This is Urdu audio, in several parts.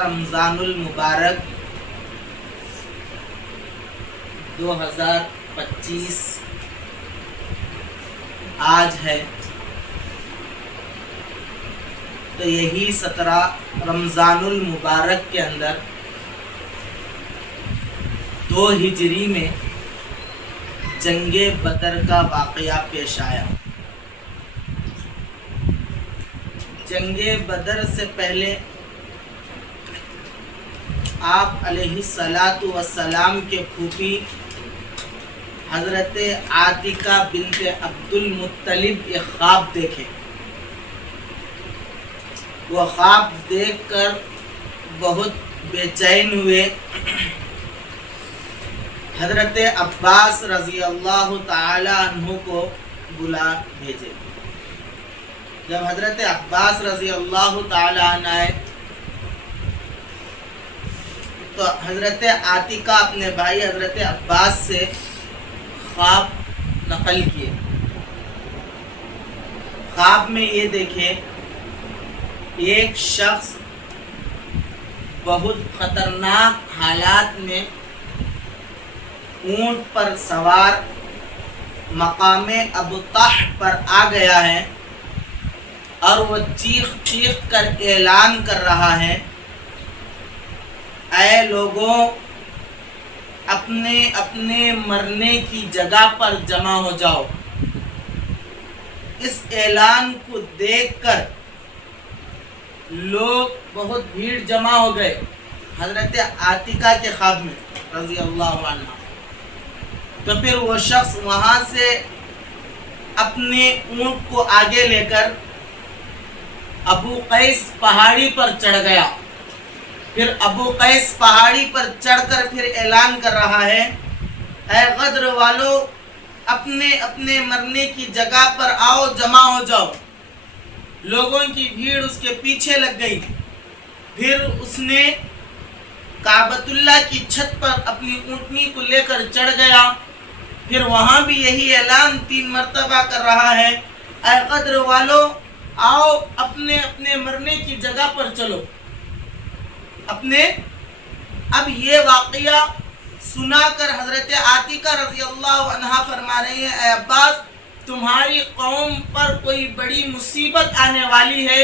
رمضان المبارک 2025 آج ہے، تو یہی 17 رمضان المبارک کے اندر 2 ہجری میں جنگ بدر کا واقعہ پیش آیا۔ جنگ بدر سے پہلے آپ علیہ الصلاۃ والسلام کے پھوپھی حضرت عاتکہ بنت عبد المطلب ایک خواب دیکھے۔ وہ خواب دیکھ کر بہت بے چین ہوئے۔ حضرت عباس رضی اللہ تعالی عنہ کو بلا بھیجے۔ جب حضرت عباس رضی اللہ تعالی عنہ آئے تو حضرت عاتکہ اپنے بھائی حضرت عباس سے خواب نقل کیے۔ خواب میں یہ دیکھے ایک شخص بہت خطرناک حالات میں اونٹ پر سوار مقام ابطح پر آ گیا ہے اور وہ چیخ چیخ کر اعلان کر رہا ہے، اے لوگوں، اپنے اپنے مرنے کی جگہ پر جمع ہو جاؤ۔ اس اعلان کو دیکھ کر لوگ بہت بھیڑ جمع ہو گئے حضرت عاتکہ کے خواب میں رضی اللہ عنہ۔ تو پھر وہ شخص وہاں سے اپنے اونٹ کو آگے لے کر ابو قیس پہاڑی پر چڑھ گیا۔ پھر ابو قیس پہاڑی پر چڑھ کر پھر اعلان کر رہا ہے، اے غدر والو، اپنے اپنے مرنے کی جگہ پر آؤ، جمع ہو جاؤ۔ لوگوں کی بھیڑ اس کے پیچھے لگ گئی۔ پھر اس نے کعبۃ اللہ کی چھت پر اپنی اونٹنی کو لے کر چڑھ گیا۔ پھر وہاں بھی یہی اعلان 3 مرتبہ کر رہا ہے، اے غدر والو، آؤ، اپنے اپنے مرنے کی جگہ پر چلو۔ اب یہ واقعہ سنا کر حضرت عاتکہ رضی اللہ عنہ فرما رہے ہیں، اے عباس، تمہاری قوم پر کوئی بڑی مصیبت آنے والی ہے۔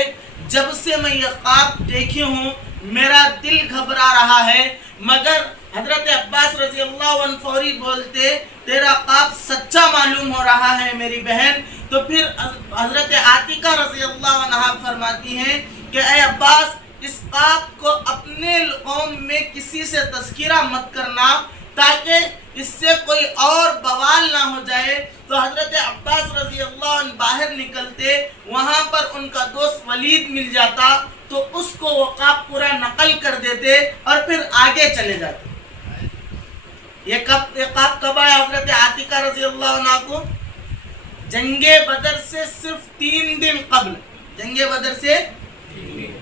جب سے میں یہ خواب دیکھی ہوں میرا دل گھبرا رہا ہے، مگر حضرت عباس رضی اللہ عنہ فوری بولتے، تیرا خواب سچا معلوم ہو رہا ہے میری بہن۔ تو پھر حضرت عاتکہ رضی اللہ عنہ فرماتی ہیں کہ اے عباس، اس خواب کو اپنے قوم میں کسی سے تذکرہ مت کرنا تاکہ اس سے کوئی اور بوال نہ ہو جائے۔ تو حضرت عباس رضی اللہ عنہ باہر نکلتے، وہاں پر ان کا دوست ولید مل جاتا تو اس کو وہ خواب پورا نقل کر دیتے اور پھر آگے چلے جاتے۔ یہ خواب کب آیا حضرت عاتکہ رضی اللہ عنہ کو؟ جنگ بدر سے صرف 3 دن قبل، جنگ بدر سے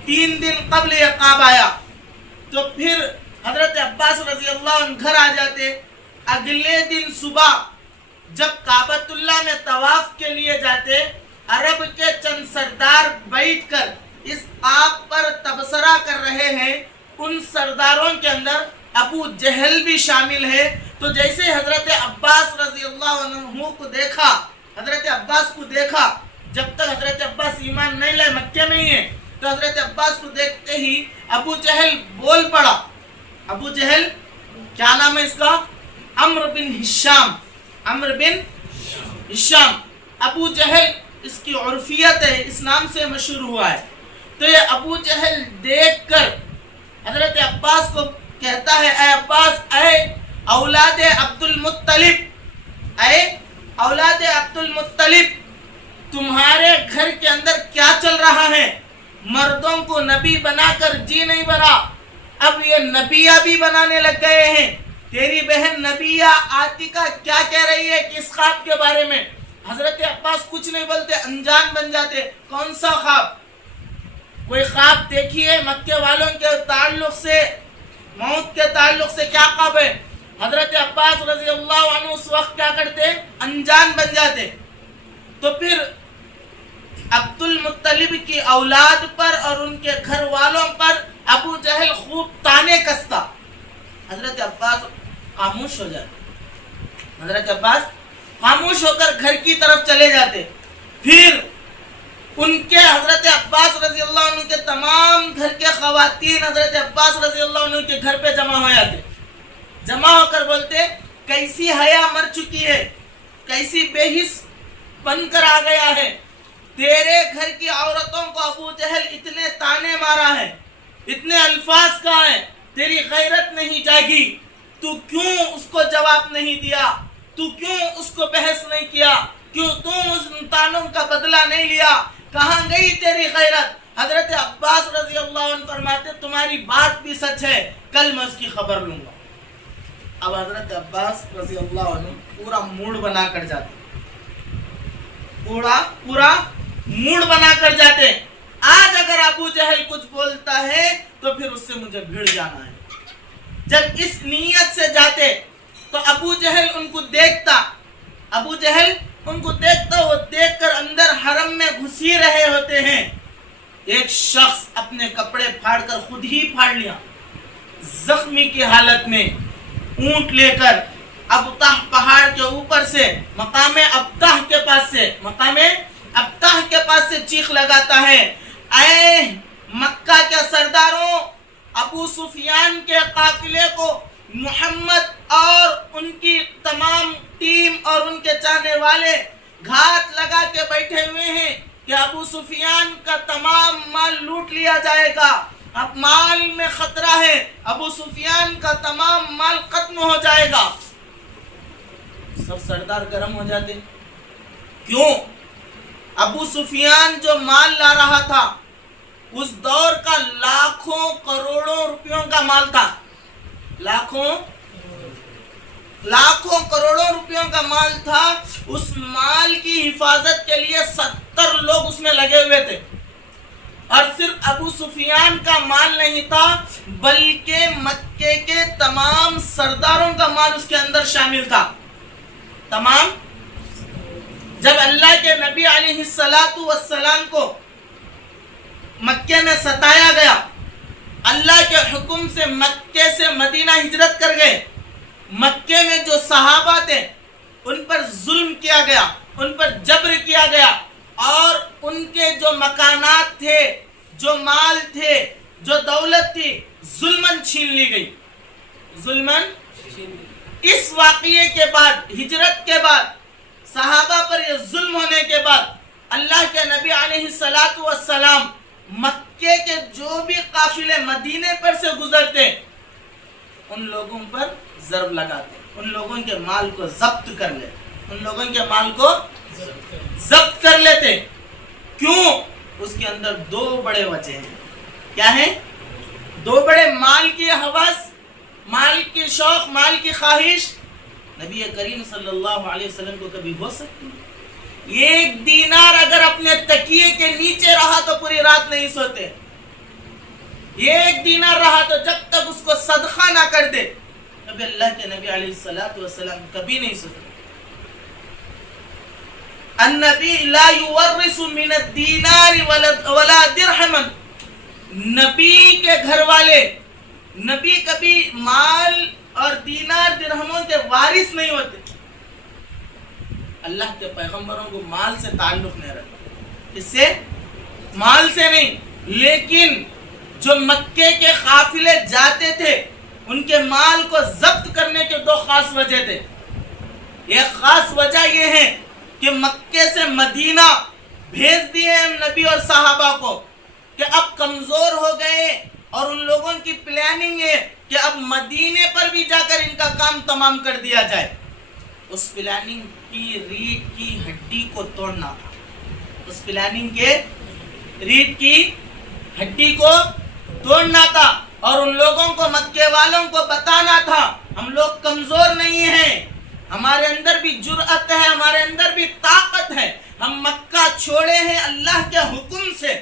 3 دن قبل یہ خواب آیا۔ تو پھر حضرت عباس رضی اللہ عنہ گھر آ جاتے۔ اگلے دن صبح جب کعبۃ اللہ میں طواف کے لیے جاتے، عرب کے چند سردار بیٹھ کر اس خواب پر تبصرہ کر رہے ہیں۔ ان سرداروں کے اندر ابو جہل بھی شامل ہے۔ تو جیسے حضرت عباس رضی اللہ عنہ کو دیکھا، حضرت عباس کو دیکھا، جب تک حضرت عباس ایمان نہیں لائے، مکے میں ہی ہے، تو حضرت عباس کو دیکھتے ہی ابو جہل بول پڑا۔ ابو جہل کیا نام ہے اس کا؟ عمرو بن ہشام، عمرو بن ہشام۔ ابو جہل اس کی عرفیت ہے، اس نام سے مشہور ہوا ہے۔ تو یہ ابو جہل دیکھ کر حضرت عباس کو کہتا ہے، اے عباس، اے اولاد عبد المطلب، اے اولاد عبد المطلب، تمہارے گھر کے اندر کیا چل رہا ہے؟ مردوں کو نبی بنا کر جی نہیں بھرا، اب یہ نبیہ بھی بنانے لگ گئے ہیں۔ تیری بہن نبیہ عاتکہ کیا کہہ رہی ہے کہ اس خواب کے بارے میں؟ حضرت عباس کچھ نہیں بولتے، انجان بن جاتے۔ کون سا خواب؟ کوئی خواب دیکھیے مکے والوں کے تعلق سے، موت کے تعلق سے کیا خواب ہے؟ حضرت عباس رضی اللہ عنہ اس وقت کیا کرتے؟ انجان بن جاتے۔ تو پھر عبد المطلب کی اولاد پر اور ان کے گھر والوں پر ابو جہل خوب تانے کستا، حضرت عباس خاموش ہو جاتے، حضرت عباس خاموش ہو کر گھر کی طرف چلے جاتے. پھر ان کے حضرت عباس رضی اللہ عنہ کے تمام گھر کے خواتین حضرت عباس رضی اللہ عنہ کے گھر پہ جمع ہو جاتے، جمع ہو کر بولتے کیسی حیا مر چکی ہے، کیسی بے حس بن کر آ گیا ہے، تیرے گھر کی عورتوں کو ابو جہل اتنے تانے مارا ہے، اتنے الفاظ کہا ہے، تیری غیرت نہیں جاگی، تو کیوں اس کو جواب نہیں دیا، تو کیوں اس کو بحث نہیں کیا، کیوں تم اس تانوں کا بدلہ نہیں لیا، کہاں گئی تیری غیرت؟ حضرت عباس رضی اللہ عنہ فرماتے تمہاری بات بھی سچ ہے، کل میں اس کی خبر لوں گا. اب حضرت عباس رضی اللہ عنہ پورا موڈ بنا کر جاتے، پورا موڈ بنا کر جاتے، آج اگر ابو جہل کچھ بولتا ہے تو پھر اس سے مجھے بھیڑ جانا ہے. جب اس نیت سے جاتے تو ابو جہل ان کو دیکھتا، وہ دیکھ کر اندر حرم میں گھسی رہے ہوتے ہیں. ایک شخص اپنے کپڑے پھاڑ کر خود ہی پھاڑ لیا، زخمی کی حالت میں اونٹ لے کر ابتح پہاڑ کے اوپر سے مقام ابتح کے پاس سے چیخ لگاتا ہے، اے مکہ کے سرداروں، ابو سفیان کے قافلے کو محمد اور ان کی تمام ٹیم اور ان کے چاہنے والے گھات لگا کے بیٹھے ہوئے ہیں کہ ابو سفیان کا تمام مال لوٹ لیا جائے گا، اب مال میں خطرہ ہے، ابو سفیان کا تمام مال ختم ہو جائے گا. سب سردار گرم ہو جاتے. کیوں؟ ابو سفیان جو مال لا رہا تھا اس دور کا لاکھوں کروڑوں روپیوں کا مال تھا، لاکھوں کروڑوں روپیوں کا مال تھا. اس مال کی حفاظت کے لیے 70 لوگ اس میں لگے ہوئے تھے، اور صرف ابو سفیان کا مال نہیں تھا بلکہ مکے کے تمام سرداروں کا مال اس کے اندر شامل تھا. تمام. جب اللہ کے نبی علیہ السلام کو مکے میں ستایا گیا، اللہ کے حکم سے مکے سے مدینہ ہجرت کر گئے، مکے میں جو صحابہ تھے ان پر ظلم کیا گیا، ان پر جبر کیا گیا، اور ان کے جو مکانات تھے، جو مال تھے، جو دولت تھی، ظلماً چھین لی گئی. اس واقعے کے بعد، ہجرت کے بعد، صحابہ پر یہ ظلم ہونے کے بعد اللہ کے نبی علیہ السلام مکے کے جو بھی قافلے مدینے پر سے گزرتے ان لوگوں پر ضرب لگاتے، ان لوگوں کے مال کو ضبط کر لیتے. کیوں؟ اس کے اندر 2 بڑے وجہ ہیں. کیا ہیں؟ 2 بڑے: مال کی ہوس، مال کی شوق، مال کی خواہش. نبی کریم صلی اللہ علیہ وسلم کو کبھی ہو سکتی؟ 1 دینار اگر اپنے تکیے کے نیچے رہا تو پوری رات نہیں سوتے. 1 دینار رہا تو جب تک اس کو صدقہ نہ کر دے کبھی اللہ کے نبی علیہ السلام کبھی نہیں سوتے. النبی لا یورث من الدینار ولا درہما. نبی کے گھر والے، نبی کبھی مال اور دینار درہموں کے وارث نہیں ہوتے. اللہ کے پیغمبروں کو مال سے تعلق نہیں رہتا، اس سے مال سے نہیں. لیکن جو مکے کے قافلے جاتے تھے ان کے مال کو ضبط کرنے کے 2 خاص وجہ تھے. ایک خاص وجہ یہ ہے کہ مکے سے مدینہ بھیج دیے نبی اور صحابہ کو کہ اب کمزور ہو گئے، اور ان لوگوں کی پلاننگ ہے کہ اب مدینے پر بھی جا کر ان کا کام تمام کر دیا جائے. اس پلاننگ کی ریڑھ کی ہڈی کو توڑنا تھا، اس پلاننگ کے ریڑھ کی ہڈی کو توڑنا تھا، اور ان لوگوں کو، مکے والوں کو بتانا تھا ہم لوگ کمزور نہیں ہیں، ہمارے اندر بھی جرأت ہے، ہمارے اندر بھی طاقت ہے، ہم مکہ چھوڑے ہیں اللہ کے حکم سے،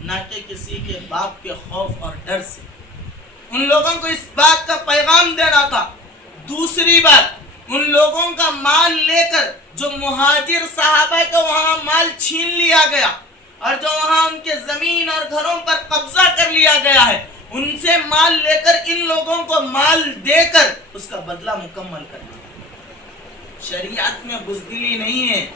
نہ کہ کسی کے باپ کے خوف اور ڈر سے. ان لوگوں کو اس بات کا پیغام دینا تھا. دوسری بات، ان لوگوں کا مال لے کر جو مہاجر صحابہ کا وہاں مال چھین لیا گیا، اور جو وہاں ان کے زمین اور گھروں پر قبضہ کر لیا گیا ہے، ان سے مال لے کر ان لوگوں کو مال دے کر اس کا بدلہ مکمل کرنا. شریعت میں بزدلی نہیں ہے.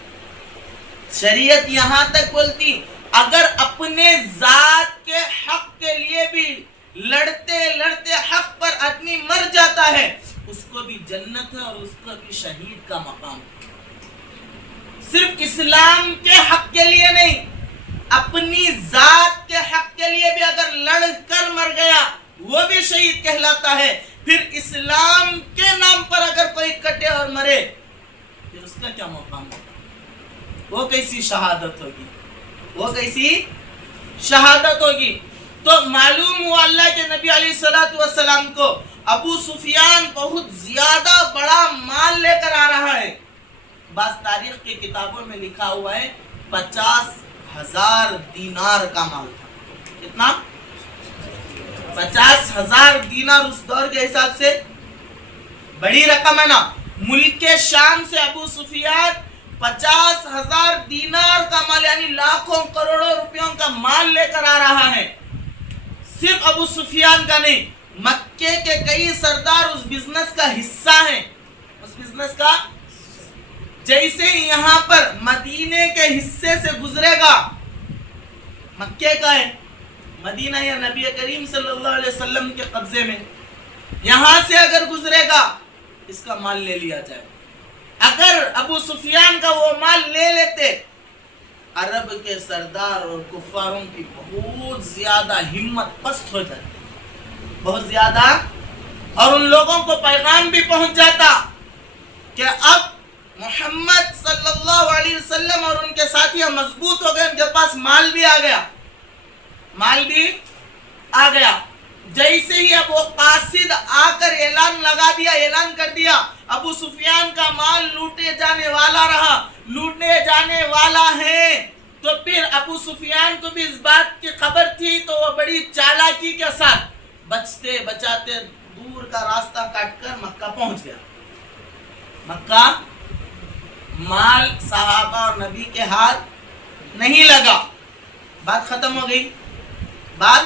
شریعت یہاں تک بولتی اگر اپنے ذات کے حق کے لیے بھی لڑتے لڑتے حق پر آدمی مر جاتا ہے اس کو بھی جنت ہے اور اس کو بھی شہید کا مقام. صرف اسلام کے حق کے لیے نہیں, اپنی ذات کے حق کے لیے بھی اگر لڑ کر مر گیا وہ بھی شہید کہلاتا ہے. پھر اسلام کے نام پر اگر کوئی کٹے اور مرے پھر اس کا کیا مقام ہوگا؟ وہ کیسی شہادت ہوگی, وہ کیسی شہادت ہوگی. تو معلوم ہوا اللہ کے نبی علیہ السلام کو ابو سفیان بہت زیادہ بڑا مال لے کر آ رہا ہے. بعض تاریخ کی کتابوں میں لکھا ہوا ہے 50,000 دینار کا مال تھا. کتنا؟ 50,000 دینار اس دور کے حساب سے بڑی رقم ہے نا. ملک شام سے ابو سفیان 50,000 دینار کا مال یعنی لاکھوں کروڑوں روپیوں کا مال لے کر آ رہا ہے. صرف ابو سفیان کا نہیں, مکے کے کئی سردار اس بزنس کا حصہ ہیں. اس بزنس کا جیسے یہاں پر مدینے کے حصے سے گزرے گا, مکے کا ہے, مدینہ یا نبی کریم صلی اللہ علیہ وسلم کے قبضے میں, یہاں سے اگر گزرے گا اس کا مال لے لیا جائے. اگر ابو سفیان کا وہ مال لے لیتے عرب کے سردار اور کفاروں کی بہت زیادہ ہمت پست ہو جاتی, بہت زیادہ, اور ان لوگوں کو پیغام بھی پہنچ جاتا کہ اب محمد صلی اللہ علیہ وسلم اور ان کے ساتھیاں مضبوط ہو گئے, ان کے پاس مال بھی آ گیا, مال بھی آ گیا. جیسے ہی اب وہ قاصد آ کر اعلان لگا دیا, اعلان کر دیا ابو سفیان کا مال لوٹے جانے والا رہا, لوٹنے جانے والا ہے, تو پھر ابو سفیان کو بھی اس بات کی خبر تھی تو وہ بڑی چالاکی کے ساتھ بچتے بچاتے دور کا راستہ کاٹ کر مکہ پہنچ گیا. مکہ مال صحابہ اور نبی کے ہاتھ نہیں لگا. بات ختم ہو گئی, بات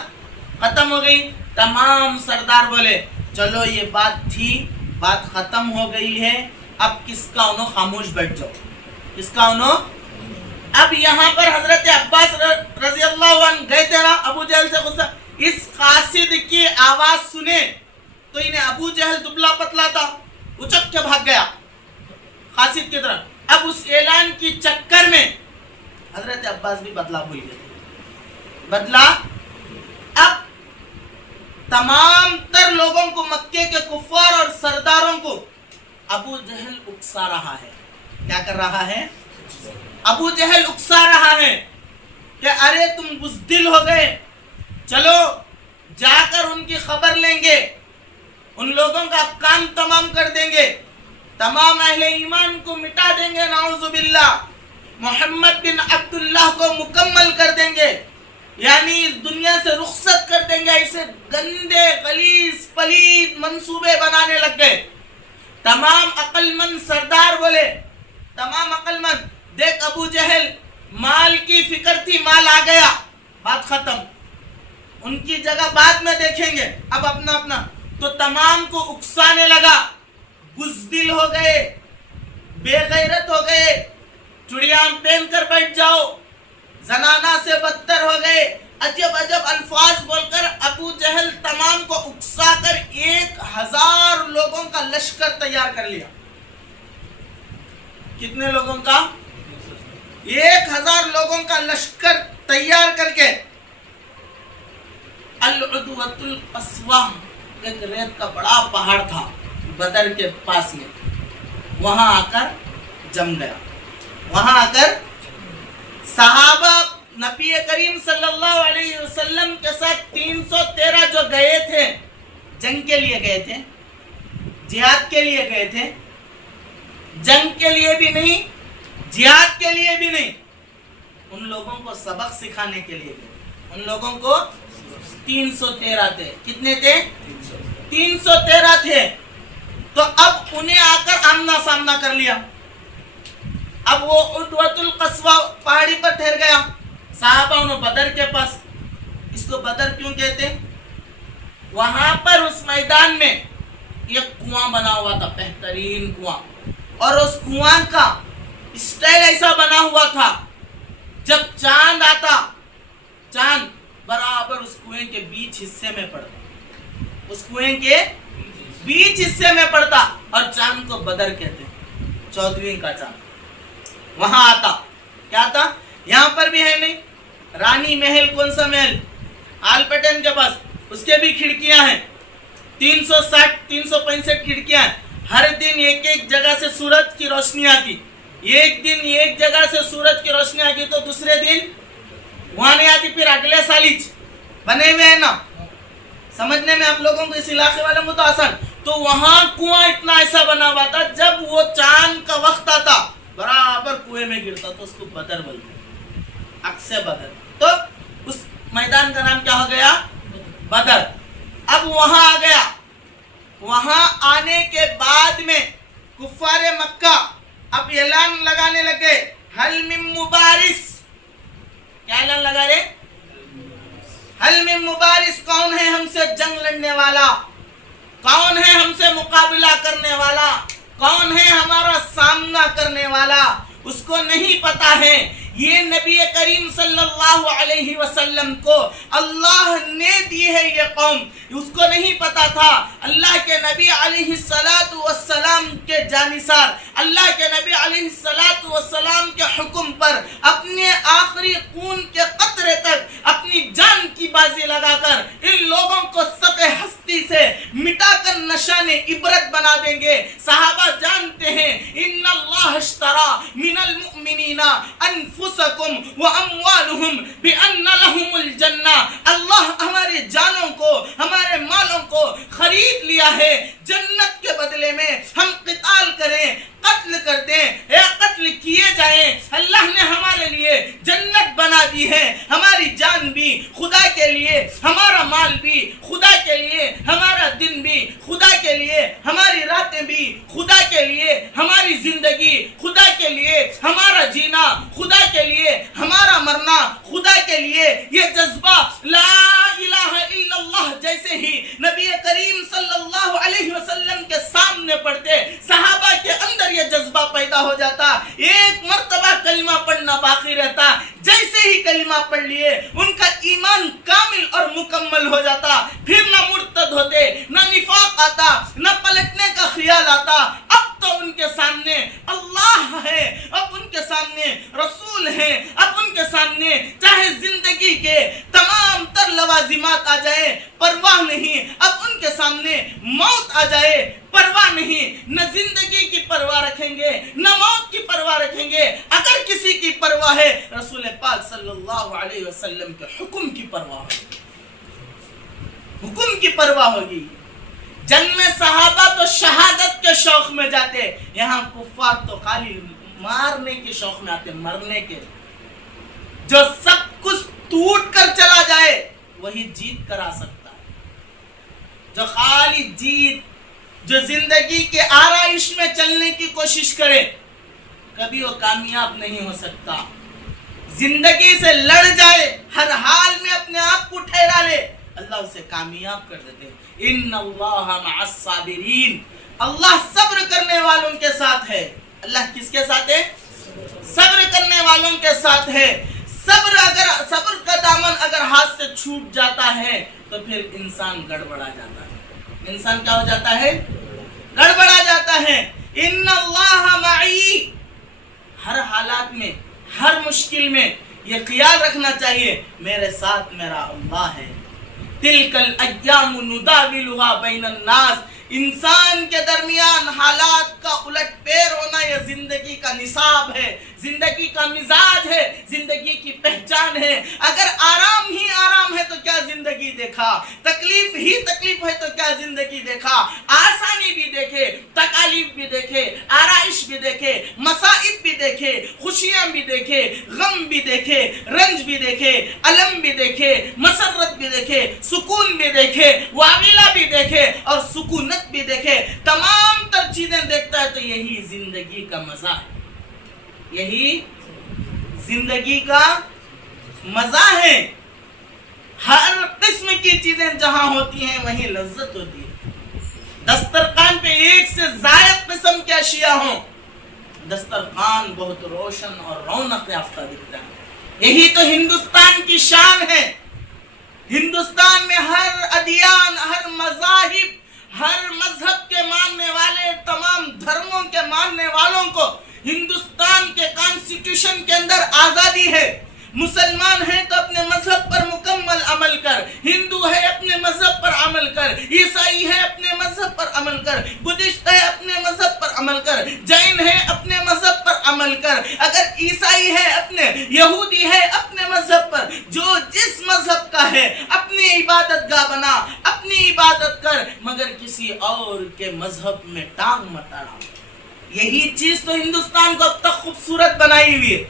ختم ہو گئی. تمام سردار بولے چلو یہ بات تھی, بات ختم ہو گئی ہے, اب کس کا انہوں خاموش بیٹھ جاؤ, کس کا انہوں. اب یہاں پر حضرت عباس رضی اللہ عنہ گئے تھے نا ابو جہل سے غصہ, اس قاصد کی آواز سنے تو انہیں ابو جہل دبلا پتلا تھا, اچک کے بھاگ گیا قاصد کی طرف. اب اس اعلان کی چکر میں حضرت عباس بھی بدلہ بھول گئے, بدلہ. اب تمام تر لوگوں کو, مکے کے کفار اور سرداروں کو ابو جہل اکسا رہا ہے. کیا کر رہا ہے؟ ابو جہل اکسا رہا ہے کہ ارے تم بزدل ہو گئے, چلو جا کر ان کی خبر لیں گے, ان لوگوں کا کام تمام کر دیں گے, تمام اہل ایمان کو مٹا دیں گے, نعوذ باللہ, محمد بن عبداللہ کو مکمل کر دیں گے, یعنی اس دنیا سے رخصت کر دیں گے. ایسے گندے غلیظ پلید منصوبے بنانے لگ گئے. تمام عقل مند سردار بولے, تمام عقل مند, دیکھ ابو جہل مال کی فکر تھی, مال آ گیا, بات ختم, ان کی جگہ بعد میں دیکھیں گے, اب اپنا اپنا. تو تمام کو اکسانے لگا, بزدل ہو گئے, بے غیرت ہو گئے, چڑیاں پہن کر بیٹھ جاؤ, زنانہ سے بدتر ہو گئے, عجب عجب الفاظ بول کر ابو جہل تمام کو اکسا کر 1,000 لوگوں کا لشکر تیار کر لیا. کتنے لوگوں کا؟ 1,000 لوگوں کا لشکر تیار کر کے العدوۃ القصوہ, ایک ریت کا بڑا پہاڑ تھا بدر کے پاس میں, وہاں آ کر جم گیا. وہاں آ کر صحابہ نبی کریم صلی اللہ علیہ وسلم کے ساتھ 313 جو گئے تھے, جنگ کے لیے گئے تھے, جہاد کے لیے گئے تھے, جنگ کے لیے بھی نہیں, جہاد کے لیے بھی نہیں, ان لوگوں کو سبق سکھانے کے لیے گئے. ان لوگوں کو 313 تھے. کتنے تھے؟ 313 تھے. تو اب انہیں آ کر آمنا سامنا کر لیا. اب وہ عدوۃ القصوہ پہاڑی پر ٹھہر گیا. صحابہ انہوں بدر کے پاس, اس کو بدر کیوں کہتے؟ وہاں پر اس میدان میں ایک کنواں بنا ہوا تھا، بہترین کنواں، اور اس کنواں کا اسٹائل ایسا بنا ہوا تھا، جب چاند آتا، چاند برابر اس کنویں کے بیچ حصے میں پڑتا، اس کنویں کے بیچ حصے میں پڑتا، اور چاند کو بدر کہتے ہیں، 14ویں کا چاند وہاں آتا. کیا تھا؟ یہاں پر بھی ہے نہیں، رانی محل، کون سا محل؟ آلپٹن کے پاس، اس کے بھی کھڑکیاں ہیں، 365 کھڑکیاں ہیں. ہر دن ایک ایک جگہ سے سورج کی روشنی آتی، ایک دن ایک جگہ سے سورج کی روشنی آتی تو دوسرے دن وہاں نہیں آتی، پھر اگلے سال ہی بنے ہوئے ہیں نا، سمجھنے میں آپ لوگوں کو، اس علاقے والوں کو تو آسان. تو وہاں کنواں اتنا ایسا بنا ہوا تھا، جب وہ چاند کا وقت آتا برابر کنویں میں گرتا تو اس کو بدر بولتے، عکس بدر. تو اس میدان کا نام کیا ہو گیا؟ بدر. اب وہاں آ گیا، وہاں آنے کے بعد میں کفار مکہ اب اعلان لگانے لگے، حل من مبارس. کیا اعلان لگا رہے؟ حل من مبارس، کون ہے ہم سے جنگ لڑنے والا، کون ہے ہم سے مقابلہ کرنے والا، کون ہے ہمارا سامنا کرنے والا. اس کو نہیں پتا ہے یہ نبی کریم صلی اللہ علیہ وسلم کو اللہ نے دی ہے یہ قوم، اس کو نہیں پتا تھا. اللہ کے نبی علیہ السلام کے جانثار، اللہ کے نبی علیہ السلام کے حکم پر اپنے آخری خون کے قطرے تک اپنی جان کی بازی لگا کر ان لوگوں کو صف ہستی سے مٹا کر نشان عبرت بنا دیں گے. صحابہ جانتے ہیں، ان اللہ اشترا من المؤمنین انفسکم واموالہم بان لہم الجنہ. اللہ ہمارے جانوں کو، ہمارے مالوں کو خرید لیا ہے، جنت کے بدلے میں ہم قتال کریں، قتل کر دیں یا قتل کیے جائیں. اللہ نے ہمارے لیے جنت بنا دی ہے، ہماری جان بھی خدا کے لیے، ہمارا مال بھی خدا کے لیے، ہمارا دن بھی خدا کے لیے، ہماری راتیں بھی خدا کے لیے، ہماری زندگی خدا کے لیے، ہمارا جینا خدا کے لیے، ہمارا مرنا خدا کے لیے. یہ جذبہ لا الہ الا اللہ جیسے ہی نبی کریم صلی اللہ علیہ وسلم کے سامنے پڑھتے، صحابہ کے اندر یہ جذبہ پیدا ہو جاتا. ایک مرتبہ کلمہ پڑھنا باقی رہتا، جیسے ہی کلمہ پڑھ لیے ان کا ایمان کامل اور مکمل ہو جاتا. پھر نہ مرتد ہوتے، نہ نفاق آتا، نہ پلٹنے کا خیال آتا. اب تو ان کے سامنے اللہ ہے، اب ان کے سامنے رسول ہیں، اب ان کے سامنے چاہے زندگی کے تمام تر لوازمات آ جائے پرواہ نہیں، اب ان کے سامنے موت آ جائے پرواہ نہیں. نہ زندگی کی پرواہ رکھیں گے، نہ موت کی پرواہ رکھیں گے. اگر کسی کی پرواہ ہے رسول پاک صلی اللہ علیہ وسلم کے حکم کی پرواہ ہوگی، حکم کی پرواہ ہوگی. جنگ میں صحابہ تو شہادت کے شوق میں جاتے، یہاں کفار تو خالی مارنے کے شوق میں آتے، مرنے کے. جو سب کچھ ٹوٹ کر چلا جائے وہی جیت کر آ سکتا ہے. جو خالی جیت، جو زندگی کے آرائش میں چلنے کی کوشش کرے کبھی وہ کامیاب نہیں ہو سکتا. زندگی سے لڑ جائے، ہر حال میں اپنے آپ کو ٹھہرا لے، اللہ اسے کامیاب کر دیتے ہیں. ان اللہ مع الصابرین، اللہ صبر کرنے والوں کے ساتھ ہے. اللہ کس کے ساتھ ہے؟ صبر کرنے والوں کے ساتھ ہے. صبر کا دامن اگر ہاتھ سے چھوٹ جاتا ہے تو پھر انسان گڑبڑا جاتا ہے. انسان کیا ہو جاتا ہے؟ گڑبڑا جاتا ہے. ان اللہ معی، ہر حالات میں، ہر مشکل میں یہ خیال رکھنا چاہیے میرے ساتھ میرا اللہ ہے. تلک الایام نداولها بین الناس، انسان کے درمیان حالات کا الٹ پیر ہونا یہ زندگی کا نصاب ہے، زندگی کا مزاج ہے، زندگی کی پہچان ہے. اگر آرام ہی آرام ہے تو کیا زندگی دیکھا، تکلیف ہی تکلیف ہے تو کیا زندگی دیکھا. آسانی بھی دیکھے، تکالیف بھی دیکھے، آرائش بھی دیکھے، مصائب بھی دیکھے، خوشیاں بھی دیکھے، غم بھی دیکھے، رنج بھی دیکھے، الم بھی دیکھے، مسرت بھی دیکھے، سکون بھی دیکھے، واویلا بھی دیکھے اور سکونت بھی دیکھے. تمام تر چیزیں دیکھتا ہے تو یہی زندگی کا مزہ ہے، یہی زندگی کا مزہ ہے. ہر قسم کی چیزیں جہاں ہوتی ہیں وہیں لذت ہوتی ہے. دسترخوان پہ ایک سے زائد قسم کے اشیاء ہوں، دسترخوان بہت روشن اور رونق یافتہ دکھتا ہے. یہی تو ہندوستان کی شان ہے. ہندوستان میں ہر ادیان، ہر مذاہب، ہر مذہب کے ماننے والے، تمام دھرموں کے ماننے والوں کو ہندوستان کے کانسٹیٹیوشن کے اندر آزادی ہے. مسلمان ہیں تو اپنے مذہب پر مکمل عمل کر، ہندو ہے اپنے مذہب پر عمل کر، عیسائی ہے اپنے مذہب پر عمل کر، بدھسٹ ہے اپنے مذہب پر عمل کر، جین ہے اپنے مذہب پر عمل کر، اگر عیسائی ہے اپنے، یہودی ہے اپنے مذہب پر، جو جس مذہب کا ہے اپنی عبادت گاہ بنا، اپنی عبادت کر، مگر کسی اور کے مذہب میں ٹانگ مت اڑا. یہی چیز تو ہندوستان کو اب تک خوبصورت بنائی ہوئی ہے.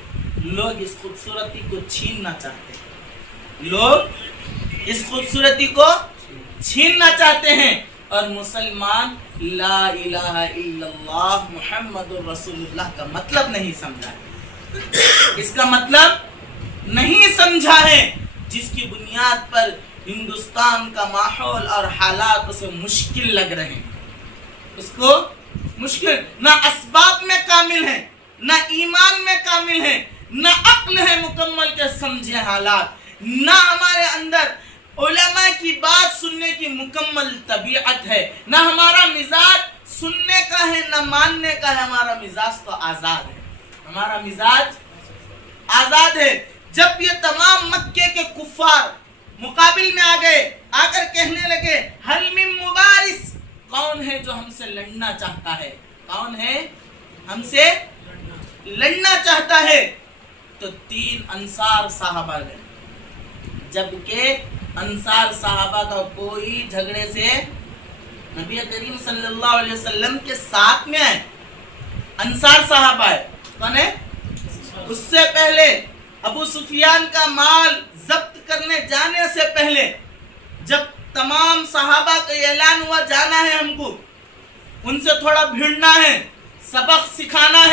لوگ اس خوبصورتی کو چھیننا چاہتے ہیں، لوگ اس خوبصورتی کو چھیننا چاہتے ہیں. اور مسلمان لا الہ الا اللہ محمد الرسول اللہ کا مطلب نہیں سمجھا ہے، اس کا مطلب نہیں سمجھا ہے، جس کی بنیاد پر ہندوستان کا ماحول اور حالات اسے مشکل لگ رہے ہیں. اس کو مشکل، نہ اسباب میں کامل ہے، نہ ایمان میں کامل ہے، نہ عقل ہے مکمل کے سمجھے حالات، نہ ہمارے اندر علماء کی بات سننے کی مکمل طبیعت ہے، نہ ہمارا مزاج سننے کا ہے نہ ماننے کا ہے. ہمارا مزاج تو آزاد ہے، ہمارا مزاج آزاد ہے. جب یہ تمام مکے کے کفار مقابل میں آ گئے، آ کر کہنے لگے حل من مبارس، کون ہے جو ہم سے لڑنا چاہتا ہے، کون ہے ہم سے لڑنا چاہتا ہے، تو 3 انصار صحابہ گئے. جبکہ انصار صحابہ کا کوئی جھگڑے سے نبی کریم صلی اللہ علیہ وسلم کے ساتھ میں آئے. انصار صحابہ ہے کون ہے؟ اس سے پہلے ابو سفیان کا مال ضبط کرنے جانے سے پہلے جب تمام صحابہ کا اعلان ہوا جانا ہے ہم کو، ان سے تھوڑا بھیڑنا ہے، سبق سکھانا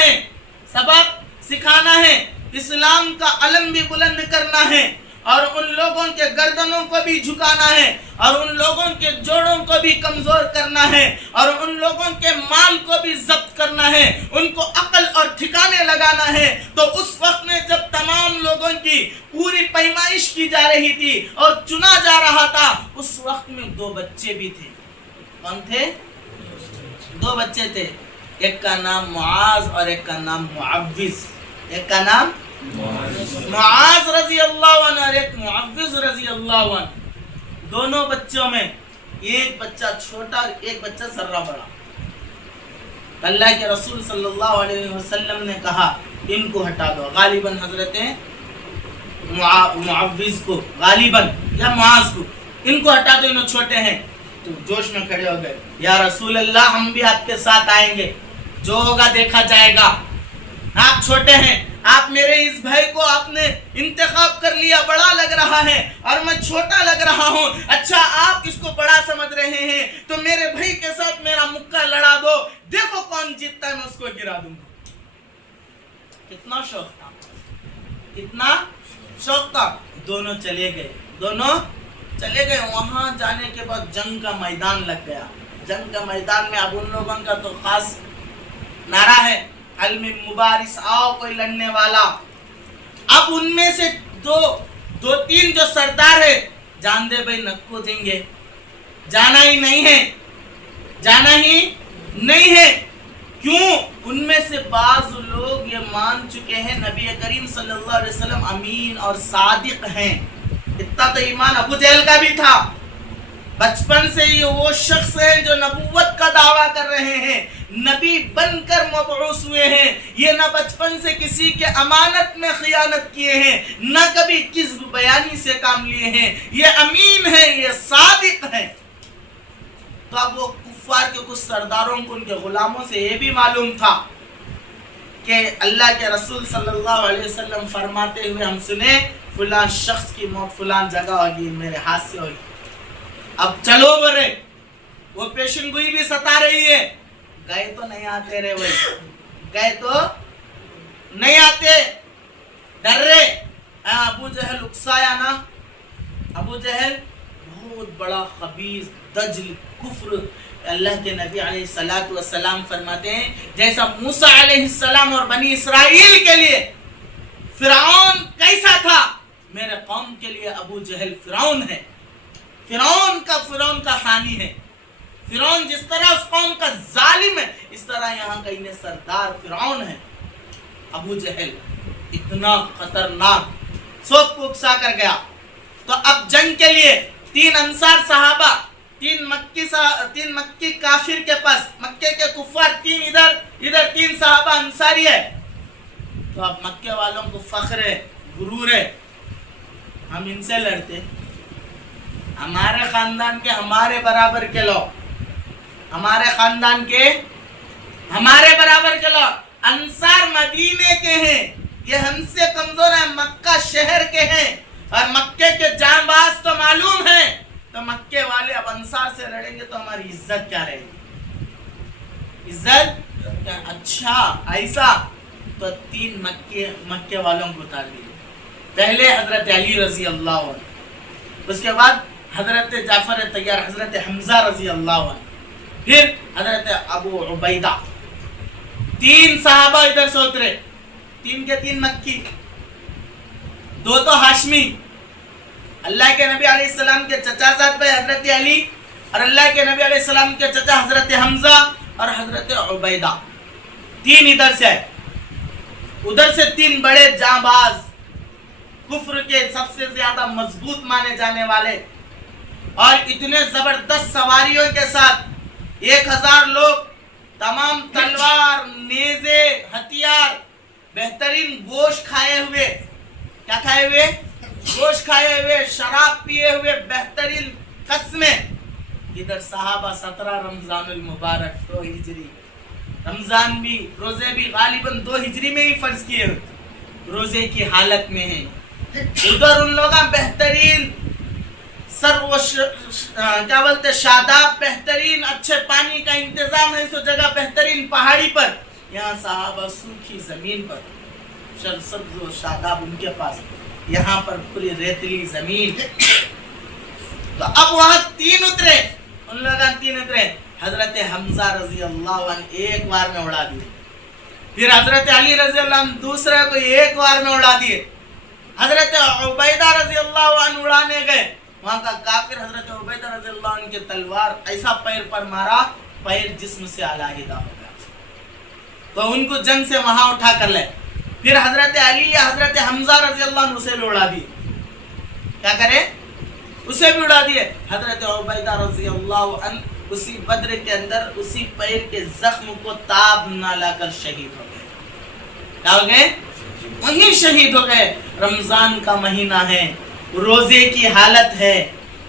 ہے، اسلام کا علم بھی بلند کرنا ہے، اور ان لوگوں کے گردنوں کو بھی جھکانا ہے، اور ان لوگوں کے جوڑوں کو بھی کمزور کرنا ہے، اور ان لوگوں کے مال کو بھی ضبط کرنا ہے، ان کو عقل اور ٹھکانے لگانا ہے. تو اس وقت میں جب تمام لوگوں کی پوری پیمائش کی جا رہی تھی اور چنا جا رہا تھا، اس وقت میں 2 بچے بھی تھے. کون تھے؟ 2 بچے تھے. ایک کا نام معاذ اور ایک کا نام معوذ. ایک کا نام معاذ رضی اللہ عنہ اور ایک معوذ رضی اللہ عنہ. دونوں بچوں میں ایک بچہ چھوٹا اور ایک بچہ ذرہ بڑا. اللہ کے رسول صلی اللہ علیہ وسلم نے کہا ان کو ہٹا دو. غالباً حضرت معوذ کو، غالباً یا معاذ کو، ان کو ہٹا دو، انہوں چھوٹے ہیں. تو جوش میں کھڑے ہو گئے، یا رسول اللہ ہم بھی آپ کے ساتھ آئیں گے، جو ہوگا دیکھا جائے گا. آپ چھوٹے ہیں، آپ میرے اس بھائی کو آپ نے انتخاب کر لیا، بڑا لگ رہا ہے اور میں چھوٹا لگ رہا ہوں. اچھا آپ اس کو بڑا سمجھ رہے ہیں تو میرے بھائی کے ساتھ میرا مکہ لڑا دو، دیکھو کون جیتتا ہے، میں اس کو گرا دوں گا. کتنا شوق تھا، کتنا شوق تھا. دونوں چلے گئے. وہاں جانے کے بعد جنگ کا میدان لگ گیا. جنگ کا میدان میں اب ان لوگوں کا تو خاص نعرہ ہے حل من مبارس، آؤ کوئی لڑنے والا. اب ان میں سے دو تین جو سردار ہے، جان دے بھائی نکو دیں گے، جانا ہی نہیں ہے. کیوں؟ ان میں سے بعض لوگ یہ مان چکے ہیں نبی کریم صلی اللہ علیہ وسلم امین اور صادق ہیں. اتنا تو ایمان ابو جہل کا بھی تھا. بچپن سے یہ وہ شخص ہیں جو نبوت کا دعویٰ کر رہے ہیں، نبی بن کر مبعوث ہوئے ہیں. یہ نہ بچپن سے کسی کے امانت میں خیانت کیے ہیں، نہ کبھی کذب بیانی سے کام لیے ہیں. یہ امین ہیں، یہ صادق ہیں. تو اب وہ کفار کے کچھ سرداروں کو ان کے غلاموں سے یہ بھی معلوم تھا کہ اللہ کے رسول صلی اللہ علیہ وسلم فرماتے ہوئے ہم سنے فلان شخص کی موت فلان جگہ ہوگی، میرے ہاتھ سے ہوگی. اب چلو برے، وہ پیشن گوئی بھی ستا رہی ہے. گئے تو نہیں آتے رے، ڈر رہے. ابو جہل اکسایا نا، ابو جہل بہت بڑا خبیث دجل کفر. اللہ کے نبی علیہ الصلوۃ والسلام فرماتے ہیں جیسا موسیٰ علیہ السلام اور بنی اسرائیل کے لیے فرعون کیسا تھا، میرے قوم کے لیے ابو جہل فرعون ہے. فرعون کا ثانی ہے. فرعون جس طرح اس قوم کا ظالم ہے، اس طرح یہاں کا انہیں سردار فرعون ہے. ابو جہل اتنا خطرناک سوک پوکسا کر گیا. تو اب جنگ کے لیے 3 انصار صحابہ، 3 مکی کافر کے پاس، مکے کے کفار 3 ادھر 3 صحابہ انصاری ہے. تو اب مکے والوں کو فخر ہے، غرور ہے، ہم ان سے لڑتے، ہمارے خاندان کے ہمارے برابر کے لوگ، ہمارے خاندان کے ہمارے برابر کے لوگ، انصار مدینے کے ہیں، یہ ہم سے کمزور ہیں، مکہ شہر کے ہیں اور مکے کے جانباز تو معلوم ہیں. تو مکے والے اب انصار سے لڑیں گے تو ہماری عزت کیا رہے گی؟ عزت اچھا ایسا. تو 3 مکے والوں کو اتار دیے. پہلے حضرت علی رضی اللہ عنہ، اس کے بعد حضرت جعفر طیار، حضرت حمزہ رضی اللہ عنہ، پھر حضرت ابو عبیدہ. 3 صحابہ ادھر سے اترے، 3 کے 3 مکی، 2 تو ہاشمی. اللہ کے نبی علیہ السلام کے چچا زاد بھائی حضرت علی اور اللہ کے نبی علیہ السلام کے چچا حضرت حمزہ اور حضرت عبیدہ. 3 ادھر سے ہے، ادھر سے 3 بڑے جانباز، کفر کے سب سے زیادہ مضبوط مانے جانے والے اور اتنے زبردست سواریوں کے ساتھ 1000 لوگ، تمام تلوار، نیزے، ہتھیار، بہترین گوشت کھائے ہوئے، کیا کھائے ہوئے؟ گوشت کھائے ہوئے، شراب پیے ہوئے، بہترین قسمیں. ادھر صحابہ 17 رمضان المبارک 2 ہجری، رمضان بھی روزے بھی غالباً 2 ہجری میں ہی فرض کیے ہوتے، روزے کی حالت میں ہیں. ادھر ان لوگاں بہترین کیا بولتے شاداب، بہترین اچھے پانی کا انتظام ہے اس جگہ، بہترین پہاڑی پر. یہاں صحابہ سوکھی زمین پر، سبز و شاداب ان کے پاس، یہاں پر پوری ریتلی زمین. تو اب وہاں 3 اترے، ان لوگاں 3 اترے. حضرت حمزہ رضی اللہ عنہ ایک بار میں اڑا دیے، پھر حضرت علی رضی اللہ عنہ دوسرے کو ایک بار میں اڑا دیے. حضرت عبیدہ رضی اللہ عنہ اڑانے گئے، وہاں کا کافر حضرت عبیدہ رضی اللہ عنہ کے تلوار ایسا پیر پر مارا، پیر جسم سے علیحدہ ہو گیا. تو ان کو جنگ سے وہاں اٹھا کر لے. پھر حضرت علی یا حضرت حمزہ رضی اللہ عنہ اسے بھی اڑا دیے. کیا کرے؟ اسے بھی اڑا دیے. حضرت عبیدہ رضی اللہ عنہ اسی بدر کے اندر اسی پیر کے زخم کو تاب نہ لا کر شہید ہو گئے. کیا ہو گئے؟ وہیں شہید ہو گئے. رمضان کا مہینہ ہے، روزے کی حالت ہے،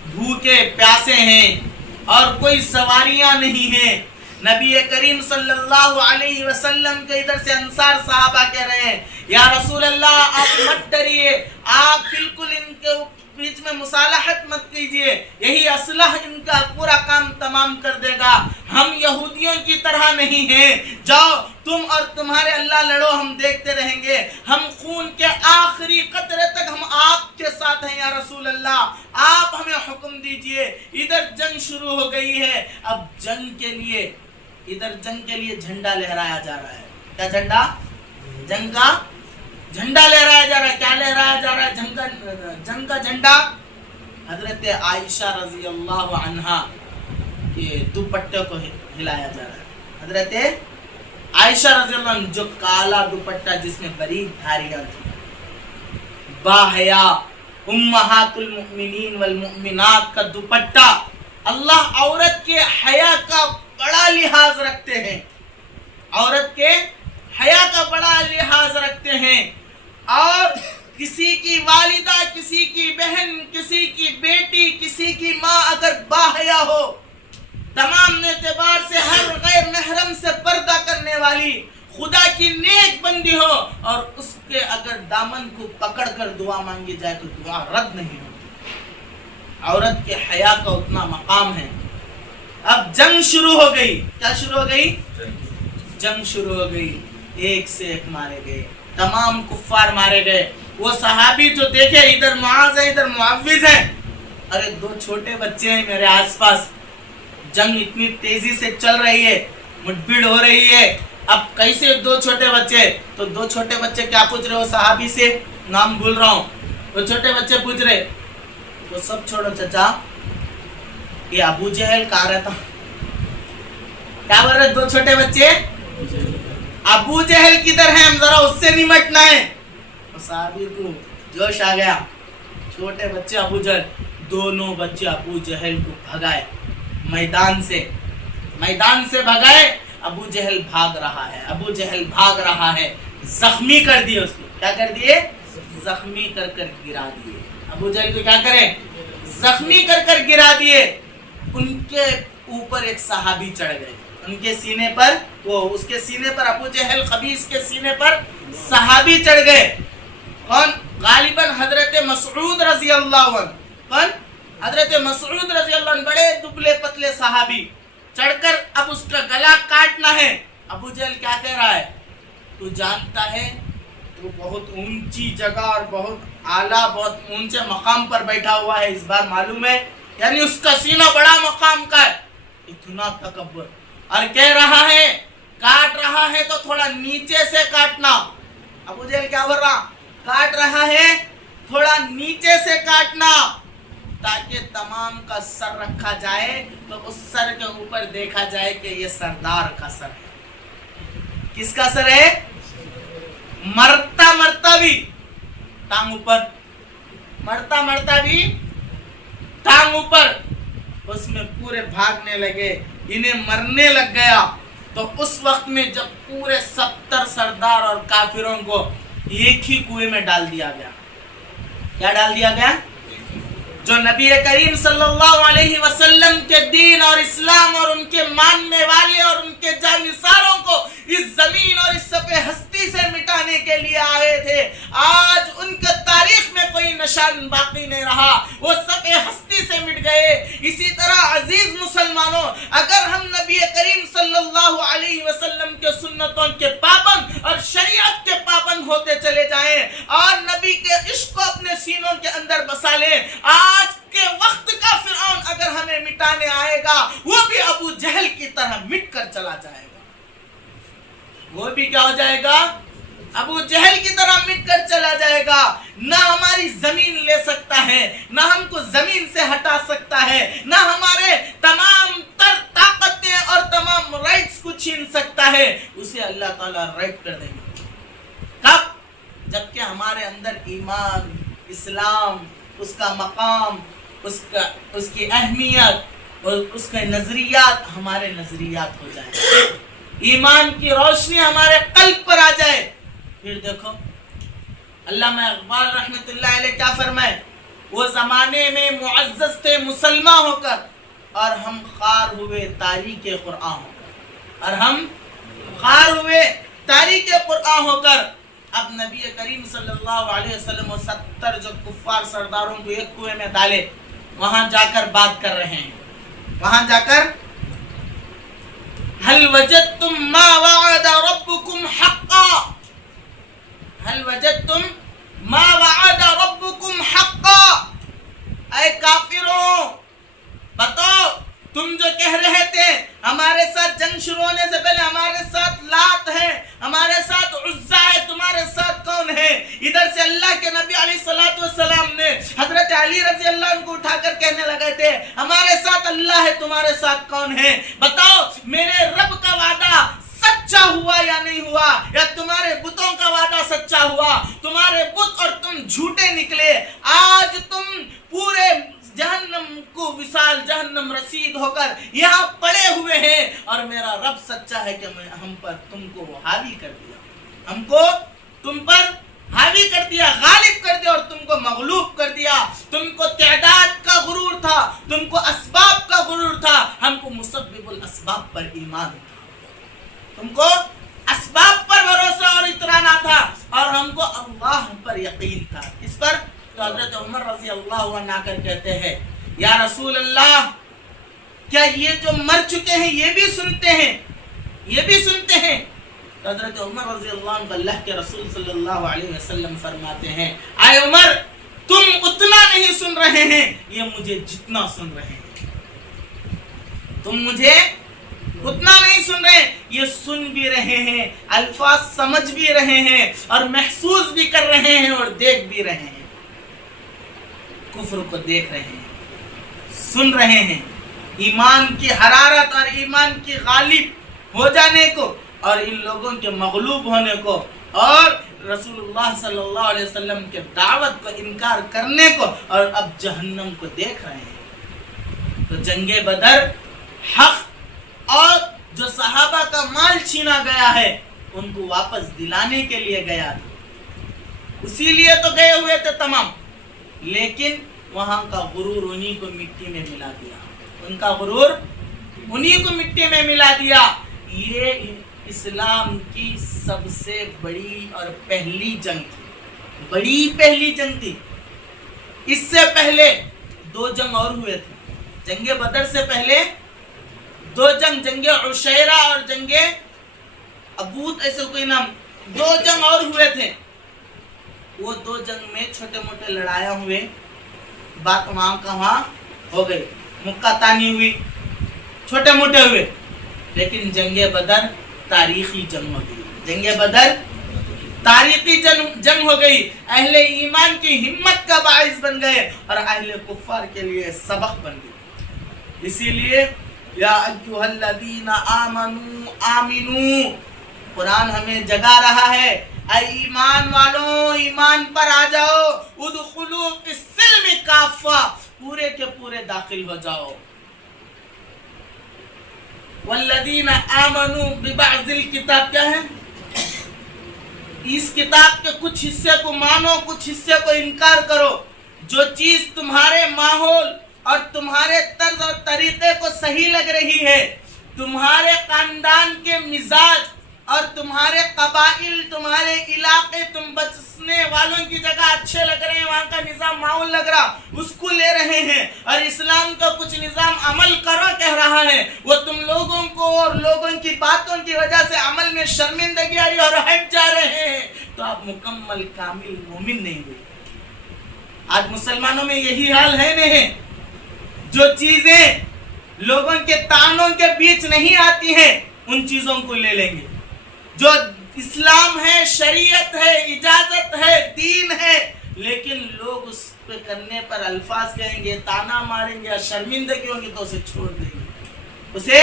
بھوکے پیاسے ہیں اور کوئی سواریاں نہیں ہیں. نبی کریم صلی اللہ علیہ وسلم کے ادھر سے انصار صحابہ کہہ رہے ہیں یا رسول اللہ آپ مت ڈریے، آپ بالکل ان کے بیچ میں مصالحت مت کیجئے، یہی اسلحہ ان کا پورا کام تمام کر دے گا. ہم یہودیوں کی طرح نہیں ہیں، جاؤ تم اور تمہارے اللہ لڑو، ہم دیکھتے رہیں گے. ہم خون کے آخری قطرے تک ہم آپ کے ساتھ ہیں یا رسول اللہ، آپ ہمیں حکم دیجئے. ادھر جنگ شروع ہو گئی ہے. اب جنگ کے لیے جھنڈا لہرایا جا رہا ہے. کیا جھنڈا؟ جنگ کا جھنڈا لہرایا جا رہا ہے. کیا لہرایا جا رہا ہے؟ جنگ کا جھنڈا. حضرت عائشہ رضی اللہ عنہا کے دوپٹے کو ہلایا جا رہا ہے. حضرت عائشہ رضی اللہ عنہ جو کالا دوپٹہ جس میں باریک دھاریاں تھیں، باحیا امہات المؤمنین والمؤمنات کا دوپٹہ. اللہ عورت کے حیا کا بڑا لحاظ رکھتے ہیں، عورت کے حیا کا بڑا لحاظ رکھتے ہیں. اور کسی کی والدہ، کسی کی بہن، کسی کی بیٹی، کسی کی ماں اگر باحیا ہو، تمام اعتبار سے ہر غیر محرم سے پردہ کرنے والی، خدا کی نیک بندی ہو اور اس کے اگر دامن کو پکڑ کر دعا مانگی جائے تو دعا رد نہیں ہوتی. عورت کے حیا کا اتنا مقام ہے. اب جنگ شروع ہو گئی. کیا شروع ہو گئی؟ جنگ شروع ہو گئی. ایک سے ایک مارے گئے، تمام کفار مارے گئے. وہ صحابی جو دیکھے ادھر معاذ ہے ادھر معوذ ہے، ارے 2 چھوٹے بچے ہیں میرے آس پاس، جنگ اتنی تیزی سے چل رہی ہے، مٹبھیڑ ہو رہی ہے، اب کیسے 2 چھوٹے بچے؟ تو 2 چھوٹے بچے کیا پوچھ رہے ہو صحابی سے؟ نام بھول رہا ہوں، وہ چھوٹے بچے پوچھ رہے، تو سب چھوڑو چچا، یہ ابو جہل کہاں رہتا؟ کیا بول رہے 2 چھوٹے بچے؟ ابو جہل کدھر ہے، ہم ذرا اس سے نمٹنا ہے۔ صحابی کو جوش آ گیا، چھوٹے بچے ابو جہل، دونوں بچے ابو جہل کو بھگائے میدان سے بھگائے۔ ابو جہل بھاگ رہا ہے، زخمی کر دیے اس کو، کیا کر دیے؟ زخمی کر گرا دیے۔ ابو جہل کو کیا کرے؟ زخمی کر گرا دیے۔ ان کے اوپر ایک صحابی چڑھ گئے، ان کے سینے پر، اس کے سینے پر، ابو جہل خبیث کے سینے پر صحابی چڑھ گئے۔ کون؟ غالباً حضرت مسعود رضی اللہ عنہ۔ کون؟ حضرت مسعود رضی اللہ عنہ، بڑے دبلے پتلے صحابی، چڑھ کر اب اس کا گلا کاٹنا ہے۔ ابو جہل کیا کہہ رہا ہے؟ تو جانتا ہے تو بہت اونچی جگہ اور بہت اعلیٰ، بہت اونچے مقام پر بیٹھا ہوا ہے، اس بار معلوم ہے، یعنی اس کا سینہ بڑا مقام کا ہے، اتنا تکبر، اور کہہ رہا ہے کاٹ رہا ہے تو تھوڑا نیچے سے کاٹنا۔ ابو جہل کیا بول رہا؟ کاٹ رہا ہے تھوڑا نیچے سے کاٹنا، تاکہ تمام کا سر رکھا جائے تو اس سر کے اوپر دیکھا جائے کہ یہ سردار کا سر ہے۔ کس کا سر ہے؟ مرتا بھی ٹانگ اوپر، مرتا بھی ٹانگ اوپر۔ اس میں پورے بھاگنے لگے، انہیں مرنے لگ گیا۔ تو اس وقت میں جب پورے 70 سردار اور کافروں کو ایک ہی کنویں میں ڈال دیا گیا، کیا ڈال دیا گیا؟ جو نبی کریم صلی اللہ علیہ وسلم کے دین اور اسلام اور ان کے ماننے والے اور ان کے جانثاروں کو اس زمین اور اس صفحے ہستی سے مٹانے کے لیے آئے تھے، آج ان کے تاریخ میں کوئی نشان باقی نہیں رہا، وہ صفحے ہستی سے مٹ گئے۔ اسی طرح عزیز مسلمانوں، اگر ہم نبی کریم صلی اللہ علیہ وسلم کے سنتوں کے پابند اور شریعت کے پابند ہوتے چلے جائیں اور نبی کے عشق کو اپنے سینوں کے اندر بسا لیں، آج کے وقت کا فرعون اگر ہمیں مٹانے آئے گا، وہ بھی ابو جہل کی طرح مٹ کر چلا جائے گا۔ وہ بھی کیا ہو جائے گا؟ ابو جہل کی طرح مٹ کر چلا جائے گا۔ نہ ہماری زمین لے سکتا ہے، نہ ہم کو زمین سے ہٹا سکتا ہے، نہ ہمارے تمام تر طاقتیں اور تمام رائٹس کو چھین سکتا ہے۔ اسے اللہ تعالیٰ رائٹ کر دیں گے۔ کب؟ جبکہ ہمارے اندر ایمان، اسلام، اس کا مقام، اس کی اہمیت اور اس کے نظریات ہمارے نظریات ہو جائیں، ایمان کی روشنی ہمارے قلب پر آ جائے۔ پھر دیکھو علامہ اقبال رحمۃ اللہ علیہ کیا فرمائے؟ وہ زمانے میں معزز تھے مسلمان ہو کر، اور ہم خار ہوئے تاریخ قرآن ہو کر، اور ہم خار ہوئے تاریخ قرآن ہو کر۔ اب نبی کریم صلی اللہ علیہ وسلم 70 جو کفار سرداروں کو ایک کنویں میں ڈالے، وہاں جا کر بات کر رہے ہیں، وہاں جا کر هل وجدتم ما وعد ربكم حقا، هل وجدتم ما وعد ربكم حقا۔ اے کافروں، بتاؤ تم جو کہہ رہے تھے ہمارے ساتھ جنگ شروع ہونے سے پہلے ہمارے ساتھ لات ہے، ہمارے ساتھ عزا ہے، تمہارے ساتھ کون ہے؟ ادھر سے اللہ کے نبی علیہ الصلوۃ والسلام نے حضرت علی رضی اللہ عنہ کو اٹھا کر کہنے لگے تھے ہمارے ساتھ اللہ ہے، تمہارے ساتھ کون ہے؟ بتاؤ میرے رب کا وعدہ سچا ہوا یا نہیں ہوا، یا تمہارے بتوں کا وعدہ سچا ہوا؟ تمہارے بت اور تم جھوٹے نکلے۔ آج تم پورے جہنم کو وصال جہنم رسید ہو کر یہاں پڑے ہوئے ہیں، اور میرا رب سچا ہے کہ میں ہم پر تم کو حاوی کر دیا، ہم کو تم پر حاوی کر دیا، غالب کر دیا اور تم کو مغلوب کر دیا۔ تم کو تعداد کا غرور تھا، تم کو اسباب کا غرور تھا، ہم کو مسبب الاسباب پر ایمان تھا، تم کو اسباب پر بھروسہ اور اطمینان تھا، اور ہم کو اللہ پر یقین تھا۔ اس پر تو حضرت عمر رضی اللہ عنہ آ کر کہتے ہیں یا رسول اللہ، کیا یہ جو مر چکے ہیں یہ بھی سنتے ہیں، یہ بھی سنتے ہیں؟ تو حضرت عمر رضی اللہ عنہ اللہ کے رسول صلی اللہ علیہ وسلم فرماتے ہیں اے عمر، تم اتنا نہیں سن رہے ہیں یہ مجھے جتنا سن رہے ہیں. تم مجھے اتنا نہیں سن رہے ہیں، یہ سن بھی رہے ہیں، الفاظ سمجھ بھی رہے ہیں اور محسوس بھی کر رہے ہیں اور دیکھ بھی رہے ہیں. کفر کو دیکھ رہے ہیں، سن رہے ہیں، ایمان کی حرارت اور ایمان کی غالب ہو جانے کو اور ان لوگوں کے مغلوب ہونے کو اور رسول اللہ صلی اللہ علیہ وسلم کے دعوت کو انکار کرنے کو، اور اب جہنم کو دیکھ رہے ہیں. تو جنگ بدر حق اور جو صحابہ کا مال چھینا گیا ہے ان کو واپس دلانے کے لیے گیا تھا، اسی لیے تو گئے ہوئے تھے تمام. لیکن وہاں کا غرور انہی کو مٹی میں ملا دیا، ان کا غرور انہی کو مٹی میں ملا دیا. یہ اسلام کی سب سے بڑی اور پہلی جنگ تھی، بڑی پہلی جنگ تھی. اس سے پہلے 2 جنگ اور ہوئے تھے. جنگ بدر سے پہلے 2 جنگ، جنگ عشیرہ اور جنگ ابوت، ایسے کوئی نام، 2 جنگ اور ہوئے تھے. وہ 2 جنگ میں چھوٹے موٹے لڑائیاں ہوئے، بات وہاں کا وہاں ہو گئی، مکہ تانی ہوئی، چھوٹے موٹے ہوئے. لیکن جنگ بدر تاریخی جنگ ہو گئی. جنگ بدر تاریخی جنگ ہو گئی، اہل ایمان کی ہمت کا باعث بن گئے اور اہل کفار کے لیے سبق بن گئی. اسی لیے یا ایھا الذین آمنوا آمنوا، قرآن ہمیں جگا رہا ہے، اے ایمان والوں ایمان پر آ جاؤ، ادخلوا فی السلم کافہ، پورے کے پورے داخل ہو جاؤ. والذین آمنوا ببعض الکتاب، کیا ہے؟ اس کتاب کے کچھ حصے کو مانو، کچھ حصے کو انکار کرو. جو چیز تمہارے ماحول اور تمہارے طرز اور طریقے کو صحیح لگ رہی ہے، تمہارے خاندان کے مزاج اور تمہارے قبائل، تمہارے علاقے، تم بسنے والوں کی جگہ اچھے لگ رہے ہیں، وہاں کا نظام ماحول لگ رہا، اس کو لے رہے ہیں. اور اسلام کا کچھ نظام عمل کرو کہہ رہا ہے، وہ تم لوگوں کو اور لوگوں کی باتوں کی وجہ سے عمل میں شرمندگی آ رہی اور ہٹ جا رہے ہیں، تو آپ مکمل کامل مومن نہیں ہوئے. آج مسلمانوں میں یہی حال ہے نہیں؟ جو چیزیں لوگوں کے تانوں کے بیچ نہیں آتی ہیں ان چیزوں کو لے لیں گے. جو اسلام ہے، شریعت ہے، اجازت ہے، دین ہے، لیکن لوگ اس پہ کرنے پر الفاظ کہیں گے، تانا ماریں گے، شرمندگی ہوں گی تو اسے چھوڑ دیں گے، اسے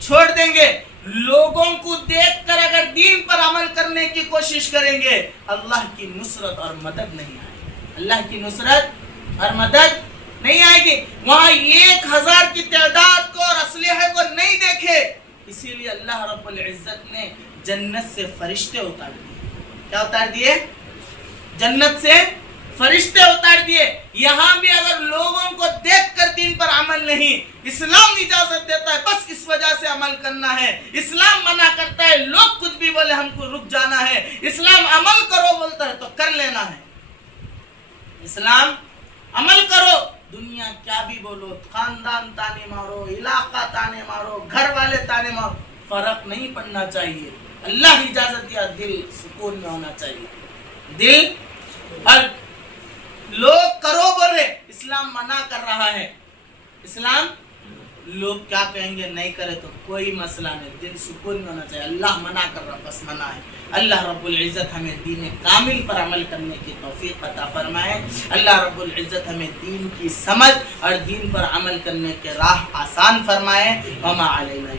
چھوڑ دیں گے. لوگوں کو دیکھ کر اگر دین پر عمل کرنے کی کوشش کریں گے، اللہ کی نصرت اور مدد نہیں آئے گی، اللہ کی نصرت اور مدد نہیں آئے گی. وہاں 1000 کی تعداد کو اور اسلحے کو نہیں دیکھے، اسی لیے اللہ رب العزت نے جنت سے فرشتے اتار دیے. کیا اتار دیے؟ جنت سے فرشتے اتار دیے. یہاں بھی اگر لوگوں کو دیکھ کر دین پر عمل نہیں، اسلام اجازت دیتا ہے بس اس وجہ سے عمل کرنا ہے، اسلام منع کرتا ہے لوگ کچھ بھی بولے ہم کو رک جانا ہے، اسلام عمل کرو بولتا ہے تو کر لینا ہے. اسلام عمل کرو، دنیا کیا بھی بولو، خاندان تانے مارو، علاقہ تانے مارو، گھر والے تانے مارو، فرق نہیں پڑنا چاہیے. اللہ اجازت دیا، دل سکون میں ہونا چاہیے. دل اور لوگ کرو بول رہے، اسلام منع کر رہا ہے. اسلام لوگ کیا کہیں گے نہیں کرے تو کوئی مسئلہ نہیں، دل سکون میں ہونا چاہیے. اللہ منع کر رہا بس منع ہے. اللہ رب العزت ہمیں دین کامل پر عمل کرنے کی توفیق عطا فرمائے. اللہ رب العزت ہمیں دین کی سمجھ اور دین پر عمل کرنے کے راہ آسان فرمائے. وما علینا